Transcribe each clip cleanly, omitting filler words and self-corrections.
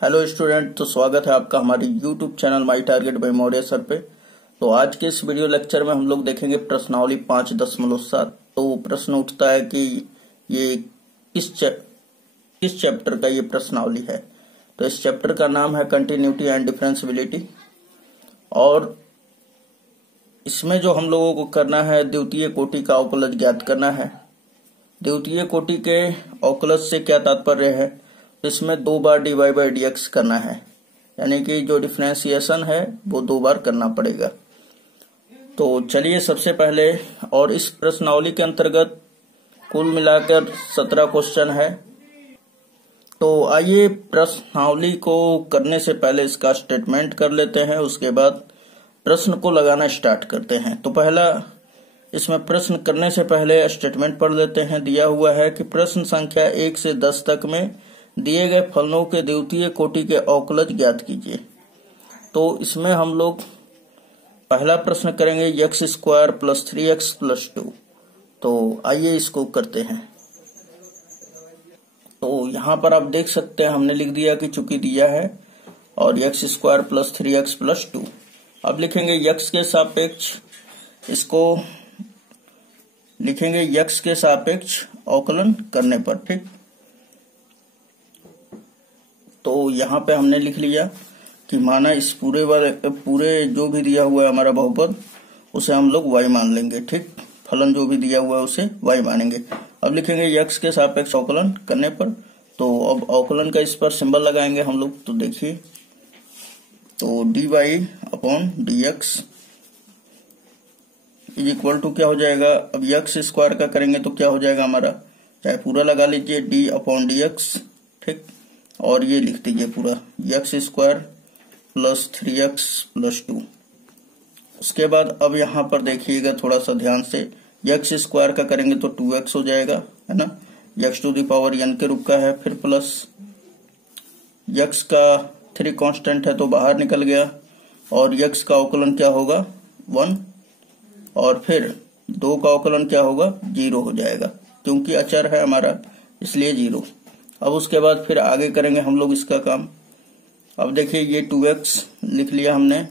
Hello student, तो स्वागत है आपका हमारे YouTube channel my target by Maurya sir पे। तो आज के इस वीडियो लेक्चर में हम लोग देखेंगे प्रश्नावली 5.7। तो प्रश्न उठता है कि ये किस चैप्टर का ये प्रश्नावली है। तो इस चैप्टर का नाम है कंटिन्यूटी एंड डिफरेंशिएबिलिटी, और इसमें जो हम लोगों को करना है द्वितीय कोटि का अवकलज ज्ञात करना है। द्वितीय कोटि के अवकलज से क्या तात्पर्य है, इसमें 2 बार dy बाई dx करना है, यानी कि जो डिफरेंशिएशन है वो 2 बार करना पड़ेगा। तो चलिए सबसे पहले, और इस प्रश्नावली के अंतर्गत कुल मिलाकर 17 क्वेश्चन है। तो आइए प्रश्नावली को करने से पहले इसका स्टेटमेंट कर लेते हैं, उसके बाद प्रश्न को लगाना स्टार्ट करते हैं। तो पहला, इसमें प्रश्न करने से पहले स्टेटमेंट पढ़ लेते हैं। दिया हुआ है कि प्रश्न संख्या 1 से 10 तक में दिए गए फलनों के द्वितीय कोटि के अवकलज ज्ञात कीजिए। तो इसमें हम लोग पहला प्रश्न करेंगे x² प्लस 3x प्लस 2। तो आइए इसको करते हैं। तो यहाँ पर आप देख सकते हैं हमने लिख दिया कि चूंकि दिया है, और x² प्लस 3x प्लस 2। अब लिखेंगे x के सापेक्ष, इसको लिखेंगे x के सापेक्ष अवकलन करने पर। ठीक, तो यहाँ पे हमने लिख लिया कि माना इस पूरे जो भी दिया हुआ है हमारा बहुपद, उसे हम लोग y मान लेंगे। ठीक, फलन जो भी दिया हुआ है उसे y मानेंगे। अब लिखेंगे x के सापेक्ष अवकलन करने पर। तो अब अवकलन का इस पर सिंबल लगाएंगे हम लोग। तो देखिए, तो dy upon dx is equal to क्या हो जाएगा। अब x² का करेंगे तो क्या हो जाएगा हमारा, चाहे पूरा लगा लीजिए d अपॉन dx। ठीक, और ये लिख दीजिए पूरा x² प्लस 3x प्लस 2। उसके बाद अब यहाँ पर देखिएगा थोड़ा सा ध्यान से, x² का करेंगे तो 2x हो जाएगा, है ना। x to the power n के रूप का है, फिर प्लस x का 3 कांस्टेंट है तो बाहर निकल गया, और x का अवकलन क्या होगा 1, और फिर 2 का अवकलन क्या होगा 0 हो जाएगा, क्योंकि अचर है हमारा इसलिए 0। अब उसके बाद फिर आगे करेंगे हम लोग इसका काम। अब देखिए ये 2x लिख लिया हमने,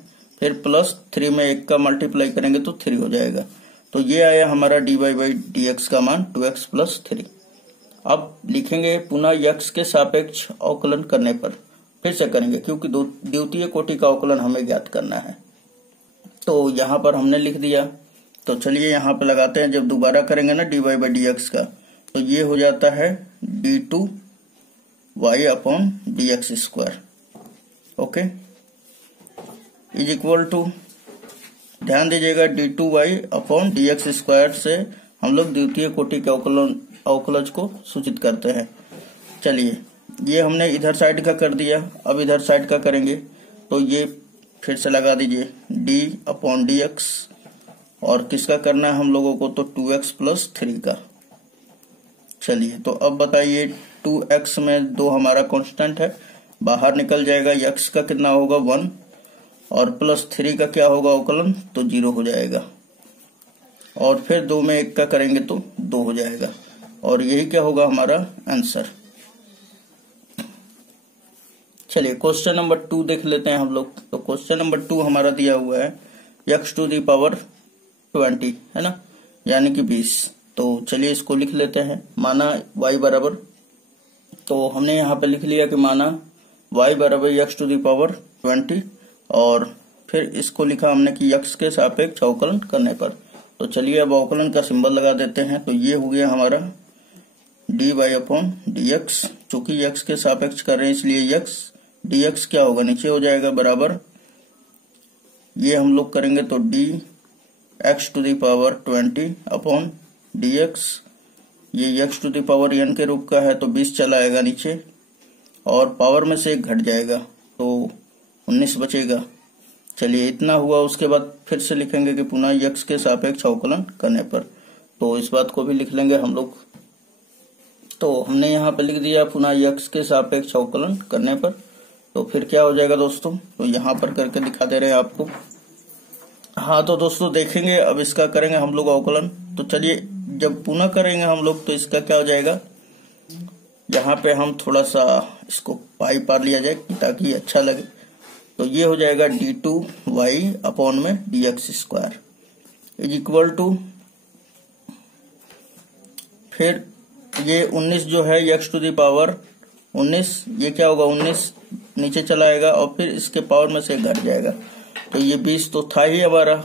फिर प्लस 3 में 1 का मल्टीप्लाई करेंगे तो 3 हो जाएगा। तो ये आया हमारा dy बाई dx का मान 2x प्लस 3। अब लिखेंगे पुनः x के सापेक्ष अवकलन करने पर, फिर से करेंगे क्योंकि द्वितीय कोटि का अवकलन हमें ज्ञात करना है। तो यहाँ पर हमने लिख दिया। तो चलिए यहाँ पे लगाते हैं, जब दोबारा करेंगे ना dy बाई dx का, तो ये हो जाता है d2y upon dx²। Okay, is equal to, ध्यान दीजिएगा d2y अपॉन dx² से हम लोग द्वितीय कोटि के अवकलज को सूचित करते हैं। चलिए, ये हमने इधर साइड का कर दिया, अब इधर साइड का करेंगे। तो ये फिर से लगा दीजिए d अपॉन dx, और किसका करना है हम लोगों को, तो 2x प्लस 3 का। चलिए, तो अब बताइए 2x में 2 हमारा कांस्टेंट है, बाहर निकल जाएगा। x का कितना होगा 1, और प्लस 3 का क्या होगा अवकलन, तो 0 हो जाएगा। और फिर 2 में 1 का करेंगे तो 2 हो जाएगा, और यही क्या होगा हमारा आंसर। चलिए क्वेश्चन नंबर 2 देख लेते हैं हम लोग। तो क्वेश्चन नंबर 2 हमारा दिया हुआ है x टू दी पावर 20, है ना, यानी कि 20। तो चलिए इसको लिख लेते हैं। माना y बराबर, तो हमने यहाँ पे लिख लिया कि माना y बराबर x टू दी पावर 20, और फिर इसको लिखा हमने कि x के सापेक्ष अवकलन करने पर। तो चलिए अब अवकलन का सिंबल लगा देते हैं। तो ये हो गया हमारा dy अपॉन dx, चूंकि x के सापेक्ष कर रहे हैं इसलिए x dx क्या होगा, नीचे हो जाएगा, बराबर ये हम लोग करेंगे तो dx to the power 20 upon dx, ये x to the power n के रूप का है तो 20 चला आएगा नीचे, और पावर में से 1 घट जाएगा तो 19 बचेगा। चलिए इतना हुआ। उसके बाद फिर से लिखेंगे कि पुनः x के सापेक्ष अवकलन करने पर। तो इस बात को भी लिख लेंगे हम लोग। तो हमने यहाँ पे लिख दिया पुनः x के सापेक्ष अवकलन करने पर। तो फिर क्या हो जाएगा दोस्तों, तो यहाँ पर करके दिखा दे रहे हैं आपको। हाँ तो दोस्तों देखेंगे, अब इसका करेंगे हम लोग अवकलन। तो चलिए जब पुनः करेंगे हम लोग तो इसका क्या हो जाएगा, यहाँ पे हम थोड़ा सा इसको पाई पार लिया जाए ताकि अच्छा लगे। तो ये हो जाएगा d2y अपॉन में dx square is equal to, फिर ये 19 जो है x टू दी पावर 19, ये क्या होगा 19 नीचे चला आएगा और फिर इसके पावर में से घट जाएगा। तो ये 20 तो था ही हमारा।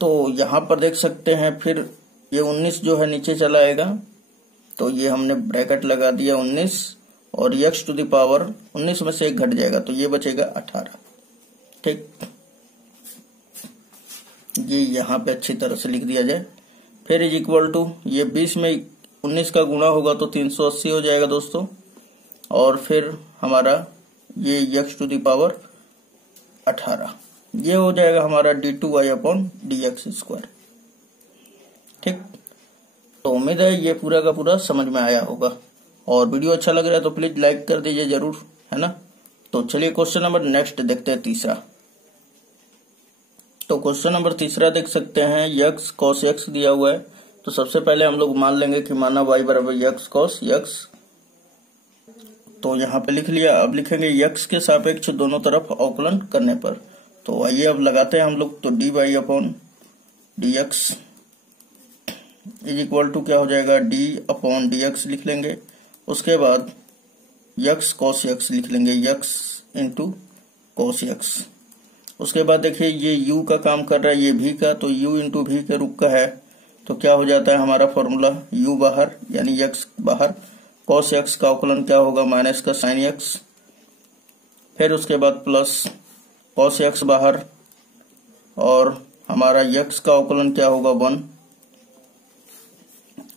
तो यहां पर देख सकते हैं फिर ये 19 जो है नीचे चला आएगा, तो ये हमने ब्रैकेट लगा दिया 19 और x टू दी पावर 19 में से एक घट जाएगा तो ये बचेगा 18। ठीक, ये यहाँ पे अच्छी तरह से लिख दिया जाए। फिर इज इक्वल टू, ये 20 में 19 का गुणा होगा तो 380 हो जाएगा दोस्तों, और फिर हमारा ये x टू दी पावर 18, ये हो जाएगा हमारा d2y अपॉन dx स्क्वायर। ठीक, तो उम्मीद है ये पूरा का पूरा समझ में आया होगा, और वीडियो अच्छा लग रहा है तो प्लीज लाइक कर दीजिए जरूर, है ना। तो चलिए क्वेश्चन नंबर नेक्स्ट देखते हैं, तीसरा। तो क्वेश्चन नंबर तीसरा देख सकते हैं, x cos x दिया हुआ है। तो सबसे पहले हम लोग मान लेंगे कि माना y बराबर x cos x, तो यहाँ पे लिख लिया। अब लिखेंगे x के सापेक्ष दोनों तरफ अवकलन करने पर। तो आइए अब लगाते हैं हम लोग। तो dy upon dx is equal to क्या हो जाएगा, d अपॉन dx लिख लेंगे। उसके बाद x cos x लिख लेंगे, x इंटू cos x। उसके बाद देखिए ये u का काम कर रहा है, ये v का, तो u इंटू v के रूप का है। तो क्या हो जाता है हमारा फॉर्मूला, u बाहर यानी x बाहर, cos x का अवकलन क्या होगा, माइनस का sin x, फिर उसके बाद प्लस cos x बाहर, और हमारा x का अवकलन क्या होगा 1।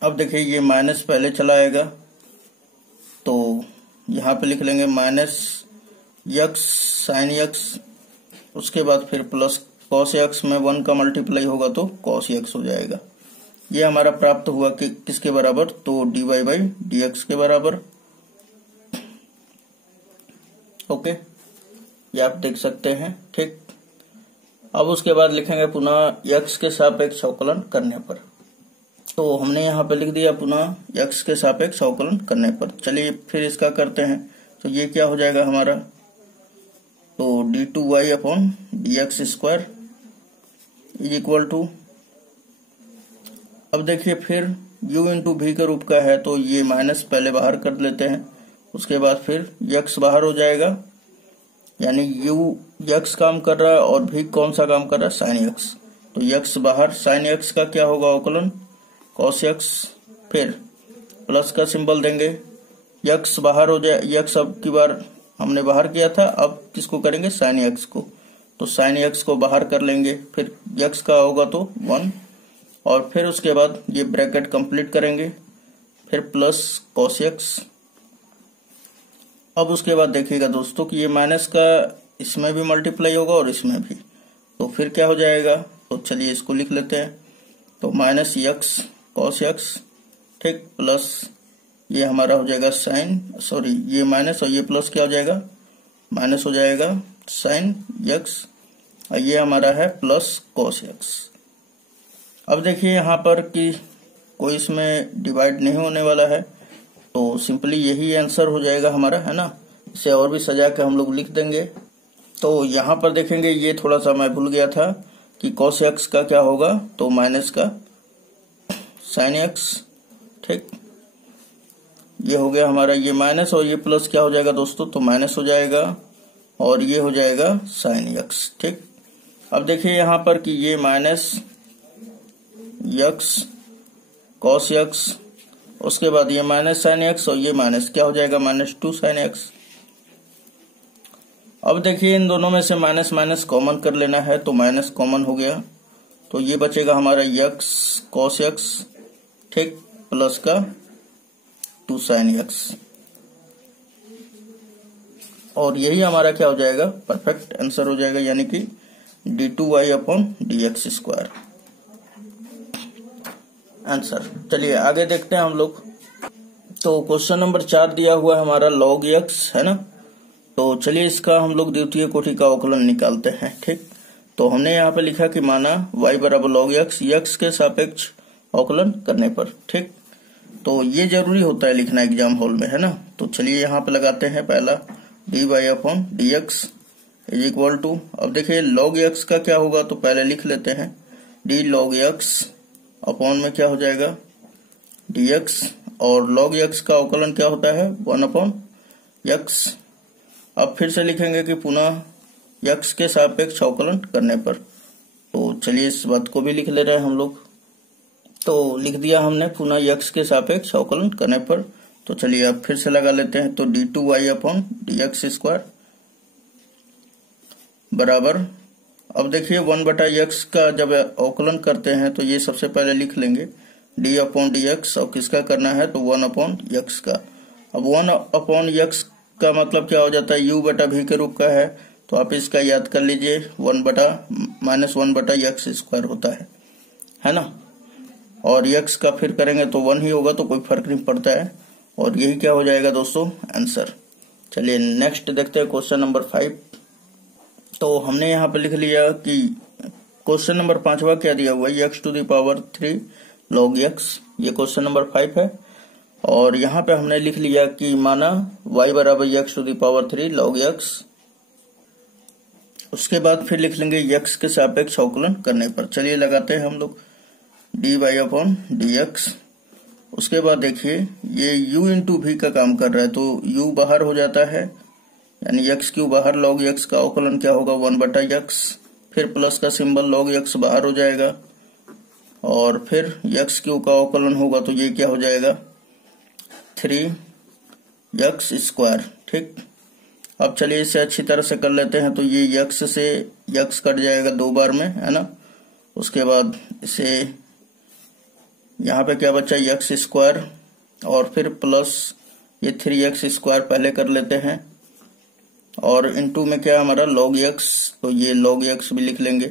अब देखिए ये माइनस पहले चला आएगा, तो यहाँ पे लिख लेंगे माइनस x sin x, उसके बाद फिर प्लस cos x में 1 का मल्टीप्लाई होगा तो cos x हो जाएगा। ये हमारा प्राप्त हुआ कि किसके बराबर, तो dy बाई dx के बराबर। ओके, ये आप देख सकते हैं। ठीक, अब उसके बाद लिखेंगे पुनः x के सापेक्ष अवकलन करने पर। तो हमने यहाँ पे लिख दिया पुनः x के सापेक्ष अवकलन करने पर। चलिए फिर इसका करते हैं। तो ये क्या हो जाएगा हमारा, तो d2y upon dx square is equal to, अब देखिए फिर u इंटू v के रूप का है, तो ये माइनस पहले बाहर कर लेते हैं। उसके बाद फिर x बाहर हो जाएगा, यानी x काम कर रहा है और v कौन सा काम कर रहा है, sin x। तो x बाहर, sin x का क्या होगा अवकलन, cos x, फिर प्लस का सिंबल देंगे, x बाहर हो जाए, x अब की बार हमने बाहर किया था, अब किसको करेंगे, sin x को। तो sin x को बाहर कर लेंगे, फिर x का होगा तो 1, और फिर उसके बाद ये ब्रैकेट कंप्लीट करेंगे, फिर प्लस cos x। अब उसके बाद देखिएगा दोस्तों कि ये माइनस का इसमें भी मल्टीप्लाई होगा और इसमें भी, तो फिर क्या हो जाएगा, तो चलिए इसको लिख लेते हैं। तो माइनस x cos x, ठीक, प्लस ये हमारा हो जाएगा साइन, सॉरी ये माइनस और ये प्लस क्या हो जाएगा, माइनस हो जाएगा साइन x, और ये हमारा है प्लस cos x। अब देखिए यहाँ पर कि कोई इसमें डिवाइड नहीं होने वाला है, तो सिंपली यही आंसर हो जाएगा हमारा, है ना। इसे और भी सजा के हम लोग लिख देंगे। तो यहाँ पर देखेंगे ये थोड़ा सा मैं भूल गया था कि cos x का क्या होगा, तो माइनस का sin x। ठीक, ये हो गया हमारा, ये माइनस और ये प्लस क्या हो जाएगा दोस्तों, तो माइनस हो जाएगा, और ये हो जाएगा sin x। ठीक, अब देखिए यहाँ पर कि ये माइनस x cos x, उसके बाद ये माइनस sin x, और ये माइनस क्या हो जाएगा, माइनस 2 sin x। अब देखिए इन दोनों में से माइनस माइनस कॉमन कर लेना है, तो माइनस कॉमन हो गया, तो ये बचेगा हमारा x cos x, ठीक, प्लस का 2 sin x, और यही हमारा क्या हो जाएगा, परफेक्ट आंसर हो जाएगा, यानी कि d2y upon dx square answer. चलिए आगे देखते हैं हम लोग। तो क्वेश्चन नंबर 4 दिया हुआ है हमारा log x, है ना। तो चलिए इसका हम लोग द्वितीय कोटि का अवकलन निकालते हैं। ठीक, तो हमने यहाँ पे लिखा कि माना y बराबर log x, x के सापेक्ष अवकलन करने पर। ठीक, तो ये जरूरी होता है लिखना एग्जाम हॉल में, है ना। तो चलिए यहाँ पे लगाते हैं पहला dy/dx इज इक्वल टू, अब देखिए log x का क्या होगा, तो पहले लिख लेते हैं d log x अपॉन में क्या हो जाएगा dx, और log x का अवकलन क्या होता है 1/x। अब फिर से लिखेंगे कि पुनः x के सापेक्ष अवकलन करने पर, तो चलिए इस बात को भी लिख ले रहे हैं हम लोग। तो लिख दिया हमने पुनः x के सापेक्ष अवकलन करने पर। तो चलिए अब फिर से लगा लेते हैं, तो d2y/dx² बराबर, अब देखिए 1/x का जब अवकलन करते हैं तो ये सबसे पहले लिख लेंगे d/dx, और किसका करना है तो 1/x का। अब 1/x का मतलब क्या हो जाता है u/v के रूप का है, तो आप इसका याद कर लीजिए 1/-1/x² होता है ना। और x का फिर करेंगे तो 1 ही होगा, तो कोई फर्क नहीं पड़ता है, और यही क्या हो जाएगा दोस्तों आंसर। चलिए नेक्स्ट देखते हैं क्वेश्चन नंबर 5। तो हमने यहाँ पे लिख लिया कि क्वेश्चन नंबर 5वां क्या दिया हुआ है x⁻³ log x, ये क्वेश्चन नंबर 5 है। और यहाँ पे हमने लिख लिया कि माना y बराबर x⁻³ log x, उसके बाद फिर लिख लेंगे x के सापेक्ष अवकलन करने पर। चलिए लगाते हैं हम लोग dy/dx, उसके बाद देखिए ये u इंटू v का काम कर रहा है, तो u बाहर हो जाता है, यानी x³ बाहर, log x का अवकलन क्या होगा 1/x, फिर प्लस का सिंबल log x बाहर हो जाएगा, और फिर x³ का अवकलन होगा तो ये क्या हो जाएगा 3x²। ठीक, अब चलिए इसे अच्छी तरह से कर लेते हैं, तो ये x से x कट जाएगा 2 बार में, है ना। उसके बाद इसे यहाँ पे क्या बचा x², और फिर प्लस ये 3x² पहले कर लेते हैं, और इनटू में क्या हमारा log x, तो ये log x भी लिख लेंगे।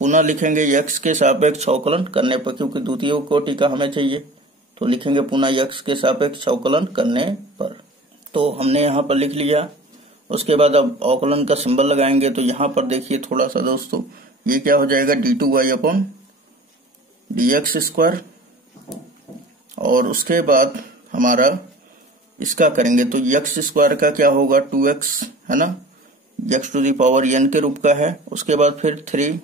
पुनः लिखेंगे x के सापेक्ष अवकलन करने पर, क्योंकि द्वितीय कोटि का हमें चाहिए, तो लिखेंगे पुनः x के सापेक्ष अवकलन करने पर। तो हमने यहाँ पर लिख लिया। उसके बाद अब अवकलन का सिंबल लगाएंगे, तो यहाँ पर देखिए थोड़ा सा दोस्तों, ये क्या हो जाएगा d2y/dx², और उसके बाद हमारा इसका करेंगे तो x² का क्या होगा 2x, है ना, x⁻n के रूप का है। उसके बाद फिर 3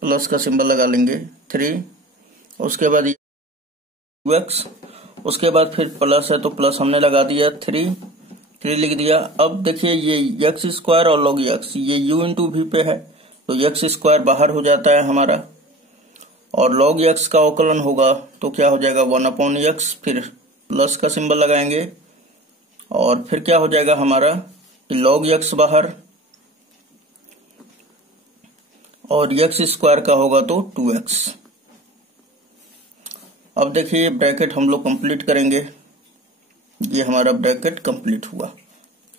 प्लस का सिंबल लगा लेंगे 3, उसके बाद 2x, उसके बाद फिर प्लस है तो प्लस हमने लगा दिया 3 लिख दिया। अब देखिए ये x² और log x, ये u इंटू v पे है, तो x² बाहर हो जाता है हमारा, और log x का अवकलन होगा तो क्या हो जाएगा 1/x, फिर प्लस का सिंबल लगाएंगे, और फिर क्या हो जाएगा हमारा कि log x बाहर, और x² का होगा तो 2x। अब देखिए ब्रैकेट हम लोग कंप्लीट करेंगे, ये हमारा ब्रैकेट कंप्लीट हुआ।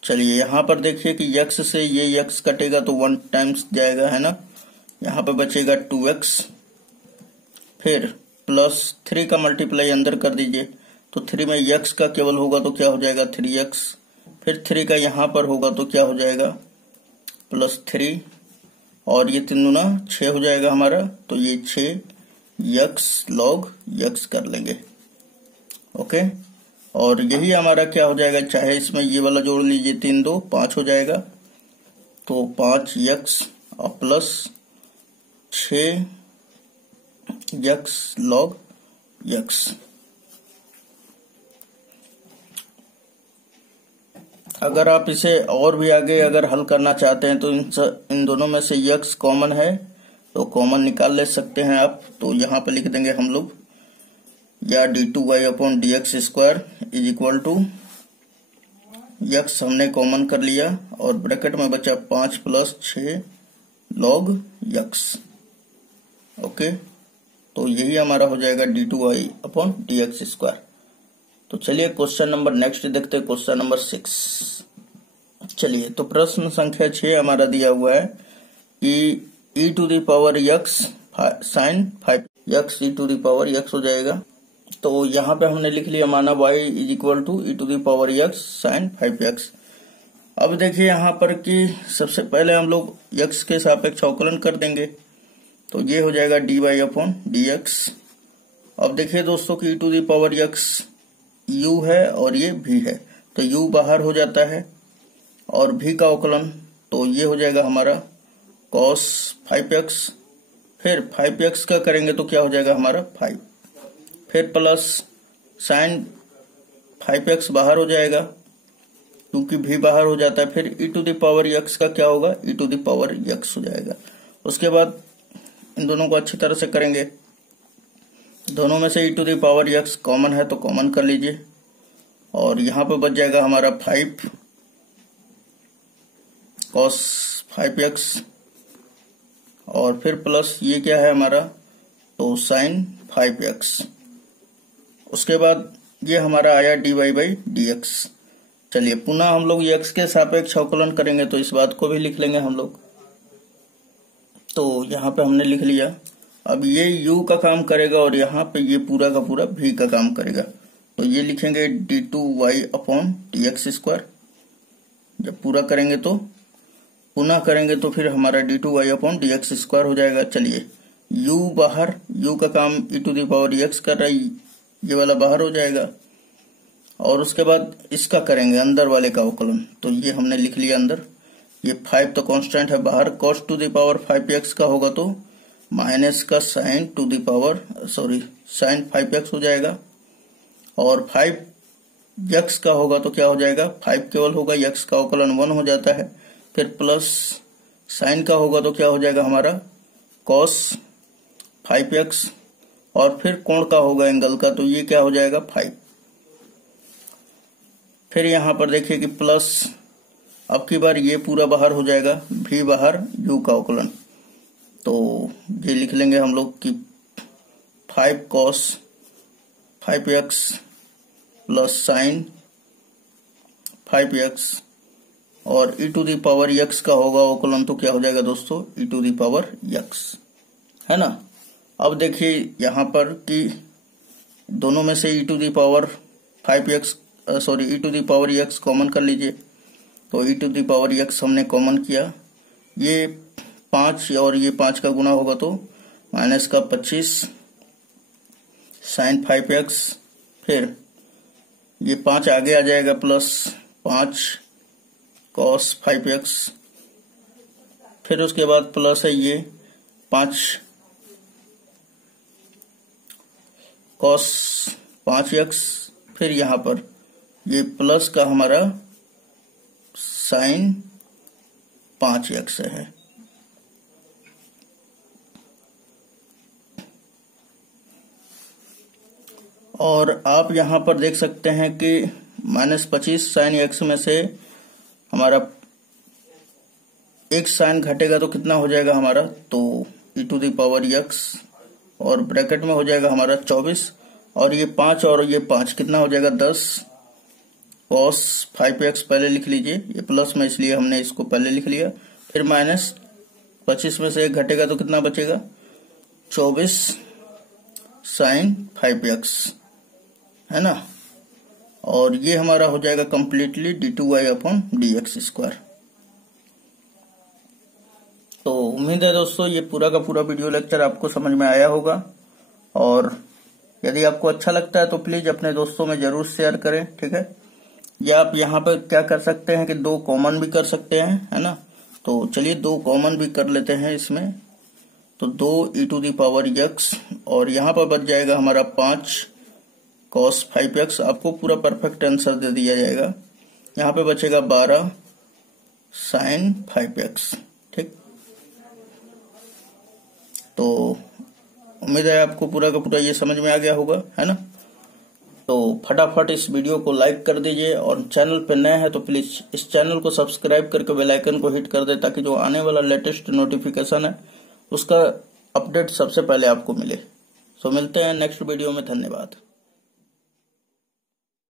चलिए यहाँ पर देखिए कि x से ये x कटेगा तो 1 टाइम्स जाएगा, है ना, यहाँ पे बचेगा 2x, फिर प्लस 3 का मल्टीप्लाई अंदर कर दीजिए, तो 3 में x का केवल होगा तो क्या हो जाएगा 3x, फिर 3 का यहाँ पर होगा तो क्या हो जाएगा +3, और ये 3 दूना 6 हो जाएगा हमारा, तो ये 6x log x कर लेंगे। ओके, और यही हमारा क्या हो जाएगा, चाहे इसमें ये वाला जोड़ लीजिए 3 2 5 हो जाएगा, तो 5x और प्लस 6x log x। अगर आप इसे और भी आगे अगर हल करना चाहते हैं तो इन दोनों में से x कॉमन है तो कॉमन निकाल ले सकते हैं आप। तो यहाँ पे लिख देंगे हम लोग या d2y/dx² is equal to x हमने कॉमन कर लिया और ब्रैकेट में बचा 5 + 6 log x। ओके, तो यही हमारा हो जाएगा d2y/dx²। तो चलिए क्वेश्चन नंबर नेक्स्ट देखते हैं, क्वेश्चन नंबर 6। चलिए, तो प्रश्न संख्या 6 हमारा दिया हुआ है कि e⁻x sin 5x e⁻x हो जाएगा। तो यहाँ पे हमने लिख लिया माना y is equal to e⁻x sin 5x। अब देखिए यहाँ पर कि सबसे पहले हम लोग x के सापेक्ष अवकलन कर देंगे, तो ये हो जाएगा dy/dx अब देखिए दोस्तों कि e⁻x u है और ये v है, तो u बाहर हो जाता है और v का अवकलन तो ये हो जाएगा हमारा cos 5x, फिर 5x का करेंगे तो क्या हो जाएगा हमारा 5, फिर प्लस sin 5x बाहर हो जाएगा क्योंकि v बाहर हो जाता है, फिर e⁻x का क्या होगा e⁻x हो जाएगा। उसके बाद इन दोनों को अच्छी तरह से करेंगे, दोनों में से e⁻x कॉमन है तो कॉमन कर लीजिए और यहाँ पे बच जाएगा हमारा 5 cos 5x और फिर प्लस ये क्या है हमारा तो sin 5x। उसके बाद ये हमारा आया dy/dx। चलिए पुनः हम लोग x के सापेक्ष अवकलन करेंगे तो इस बात को भी लिख लेंगे हम लोग। तो यहाँ पे हमने लिख लिया। अब ये u का काम करेगा और यहाँ पे ये पूरा का पूरा v का काम करेगा, तो ये लिखेंगे d2y/dx²। जब पूरा करेंगे तो पुनः करेंगे तो फिर हमारा d2y/dx² हो जाएगा। चलिए u बाहर, u का काम e⁻x कर रहा है, ये वाला बाहर हो जाएगा और उसके बाद इसका करेंगे अंदर वाले का अवकलन, तो ये हमने लिख लिया अंदर। ये 5 तो कांस्टेंट है बाहर, cos 5x का होगा तो माइनस का sin 5x हो जाएगा और 5x का होगा तो क्या हो जाएगा 5 केवल होगा, x का अवकलन 1 हो जाता है, फिर प्लस sin का होगा तो क्या हो जाएगा हमारा cos 5x और फिर कोण का होगा एंगल का, तो ये क्या हो जाएगा 5। फिर यहाँ पर देखिए कि प्लस अब की बार ये पूरा बाहर हो जाएगा, v बाहर u का अवकलन, तो ये लिख लेंगे हम लोग कि 5 cos 5x plus sin 5x और e⁻x का होगा अवकलन तो क्या हो जाएगा दोस्तों e⁻x, है ना। अब देखिए यहाँ पर कि दोनों में से e⁻x कॉमन कर लीजिए, तो e⁻x हमने कॉमन किया, ये 5 और ये 5 का गुना होगा तो माइनस का 25 sin 5x, फिर ये 5 आगे आ जाएगा प्लस 5 cos 5x, फिर उसके बाद प्लस है ये 5 cos 5x, फिर यहाँ पर ये प्लस का हमारा sin 5x है। और आप यहाँ पर देख सकते हैं कि -25 sin x में से हमारा एक साइन घटेगा तो कितना हो जाएगा हमारा तो e⁻x और ब्रैकेट में हो जाएगा हमारा 24 और ये 5 और ये 5 कितना हो जाएगा 10 cos 5x पहले लिख लीजिए, ये प्लस में इसलिए हमने इसको पहले लिख लिया, फिर -25 में से एक घटेगा तो कितना बचेगा 24 sin 5x, है ना। और ये हमारा हो जाएगा कंप्लीटली d2y/dx²। तो उम्मीद है दोस्तों ये पूरा का पूरा वीडियो लेक्चर आपको समझ में आया होगा और यदि आपको अच्छा लगता है तो प्लीज अपने दोस्तों में जरूर शेयर करें, ठीक है। या आप यहाँ पर क्या कर सकते हैं कि 2 कॉमन भी कर सकते हैं, है ना। तो चलिए 2 कॉमन भी कर लेते हैं इसमें, तो 2e⁻x और यहाँ पर बच जाएगा हमारा 5 cos 5x, आपको पूरा परफेक्ट आंसर दे दिया जाएगा। यहाँ पे बचेगा 12 sin 5x, ठीक। तो उम्मीद है आपको पूरा का पूरा ये समझ में आ गया होगा, है ना। तो फटाफट इस वीडियो को लाइक कर दीजिए और चैनल पे नए हैं तो प्लीज इस चैनल को सब्सक्राइब करके बेल आइकन को हिट कर दे ताकि जो आने वाला लेटेस्ट नोटिफिकेशन है उसका अपडेट सबसे पहले आपको मिले। सो मिलते हैं नेक्स्ट वीडियो में, धन्यवाद।